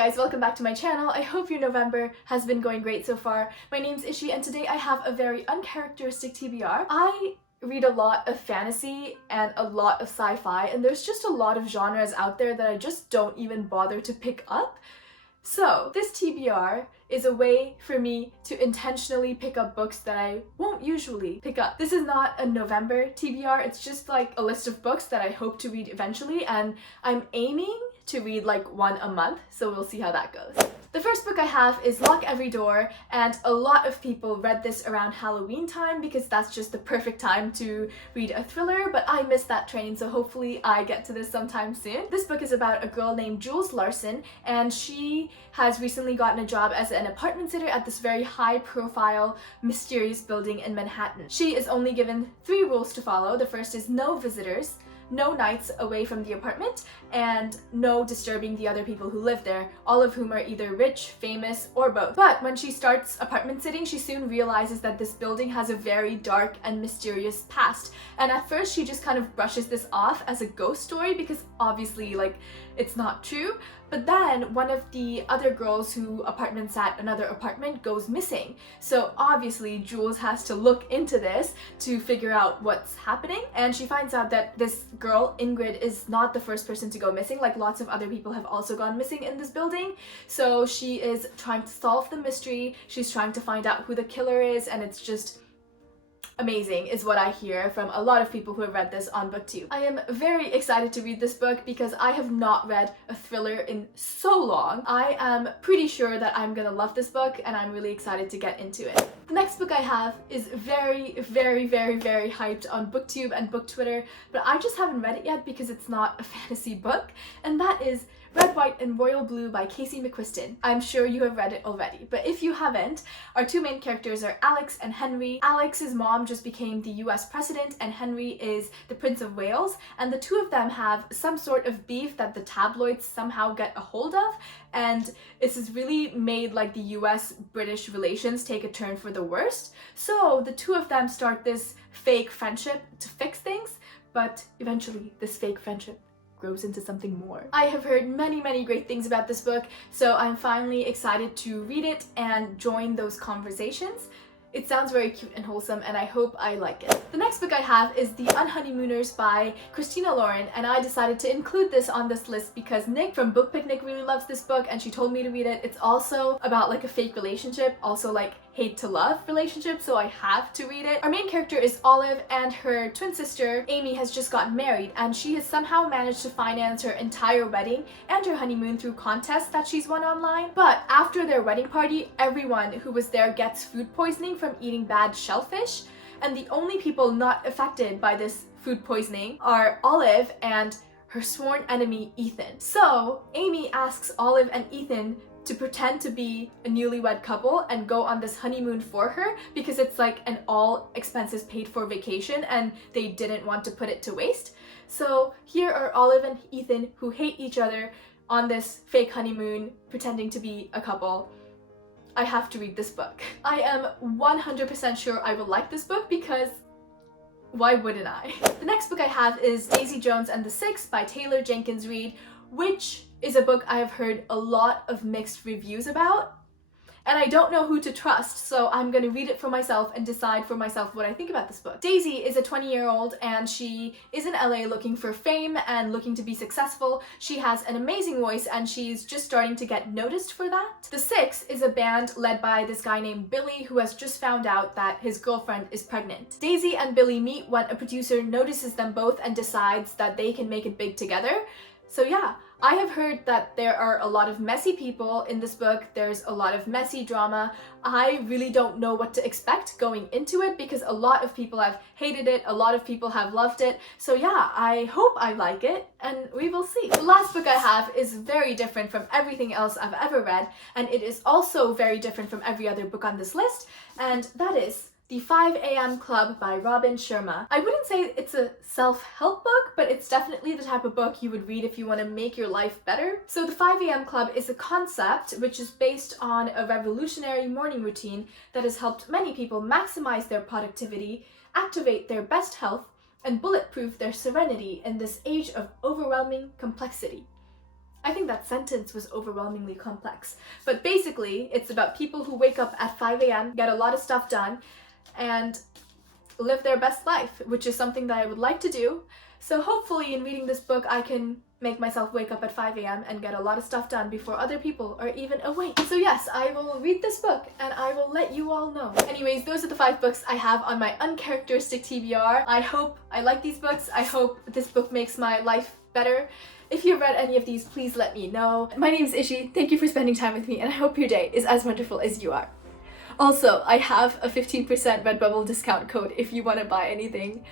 guys, welcome back to my channel. I hope your November has been going great so far. My name's Ishi and today I have a very uncharacteristic TBR. I read a lot of fantasy and a lot of sci-fi, and there's just a lot of genres out there that I just don't even bother to pick up. So this TBR is a way for me to intentionally pick up books that I won't usually pick up. This is not a November TBR, it's just like a list of books that I hope to read eventually, and I'm aiming to read like one a month, so we'll see how that goes. The first book I have is Lock Every Door, and a lot of people read this around Halloween time because that's just the perfect time to read a thriller, but I missed that train, so hopefully I get to this sometime soon. This book is about a girl named Jules Larson, and she has recently gotten a job as an apartment sitter at this very high-profile, mysterious building in Manhattan. She is only given 3 rules to follow. The first is no visitors, no nights away from the apartment, and no disturbing the other people who live there, all of whom are either rich, famous, or both. But when she starts apartment sitting, she soon realizes that this building has a very dark and mysterious past. And at first she just kind of brushes this off as a ghost story because obviously it's not true. But then one of the other girls who apartments at another apartment goes missing. So obviously Jules has to look into this to figure out what's happening. And she finds out that this girl, Ingrid, is not the first person to go missing. Like, lots of other people have also gone missing in this building. So she is trying to solve the mystery. She's trying to find out who the killer is, and it's just amazing is what I hear from a lot of people who have read this on BookTube. I am very excited to read this book because I have not read a thriller in so long. I am pretty sure that I'm gonna love this book and I'm really excited to get into it. The next book I have is very hyped on BookTube and Book Twitter, but I just haven't read it yet because it's not a fantasy book, and that is Red, White, and Royal Blue by Casey McQuiston. I'm sure you have read it already, but if you haven't, our 2 main characters are Alex and Henry. Alex's mom just became the US president and Henry is the Prince of Wales, and the 2 of them have some sort of beef that the tabloids somehow get a hold of, and this has really made like the US-British relations take a turn for the worst. So the 2 of them start this fake friendship to fix things, but eventually this fake friendship grows into something more. I have heard many great things about this book, so I'm finally excited to read it and join those conversations. It sounds very cute and wholesome, and I hope I like it. The next book I have is The Unhoneymooners by Christina Lauren, and I decided to include this on this list because Nick from Book Picnic really loves this book and she told me to read it. It's also about like a fake relationship, also like hate to love relationship, so I have to read it. Our main character is Olive, and her twin sister Amy has just gotten married, and she has somehow managed to finance her entire wedding and her honeymoon through contests that she's won online. But after their wedding party, everyone who was there gets food poisoning from eating bad shellfish, and the only people not affected by this food poisoning are Olive and her sworn enemy Ethan. So Amy asks Olive and Ethan to pretend to be a newlywed couple and go on this honeymoon for her because it's like an all expenses paid for vacation and they didn't want to put it to waste. So here are Olive and Ethan, who hate each other, on this fake honeymoon pretending to be a couple. I have to read this book. I am 100% sure I will like this book because why wouldn't I? The next book I have is Daisy Jones and the Six by Taylor Jenkins Reid, which is a book I have heard a lot of mixed reviews about, and I don't know who to trust, so I'm gonna read it for myself and decide for myself what I think about this book. Daisy is a 20-year-old and she is in LA looking for fame and looking to be successful. She has an amazing voice and she's just starting to get noticed for that. The Six is a band led by this guy named Billy who has just found out that his girlfriend is pregnant. Daisy and Billy meet when a producer notices them both and decides that they can make it big together. So yeah, I have heard that there are a lot of messy people in this book. There's a lot of messy drama. I really don't know what to expect going into it because a lot of people have hated it, a lot of people have loved it. So yeah, I hope I like it and we will see. The last book I have is very different from everything else I've ever read, and it is also very different from every other book on this list, and that is The 5 a.m. Club by Robin Sharma. I wouldn't say it's a self-help book, but it's definitely the type of book you would read if you want to make your life better. So the 5 a.m. Club is a concept which is based on a revolutionary morning routine that has helped many people maximize their productivity, activate their best health, and bulletproof their serenity in this age of overwhelming complexity. I think that sentence was overwhelmingly complex. But basically, it's about people who wake up at 5 a.m., get a lot of stuff done, and live their best life, which is something that I would like to do. So hopefully in reading this book, I can make myself wake up at 5 a.m. and get a lot of stuff done before other people are even awake. So yes, I will read this book and I will let you all know. Anyways, those are the 5 books I have on my uncharacteristic TBR. I hope I like these books. I hope this book makes my life better. If you've read any of these, please let me know. My name is Ishi. Thank you for spending time with me, and I hope your day is as wonderful as you are. Also, I have a 15% Redbubble discount code if you want to buy anything.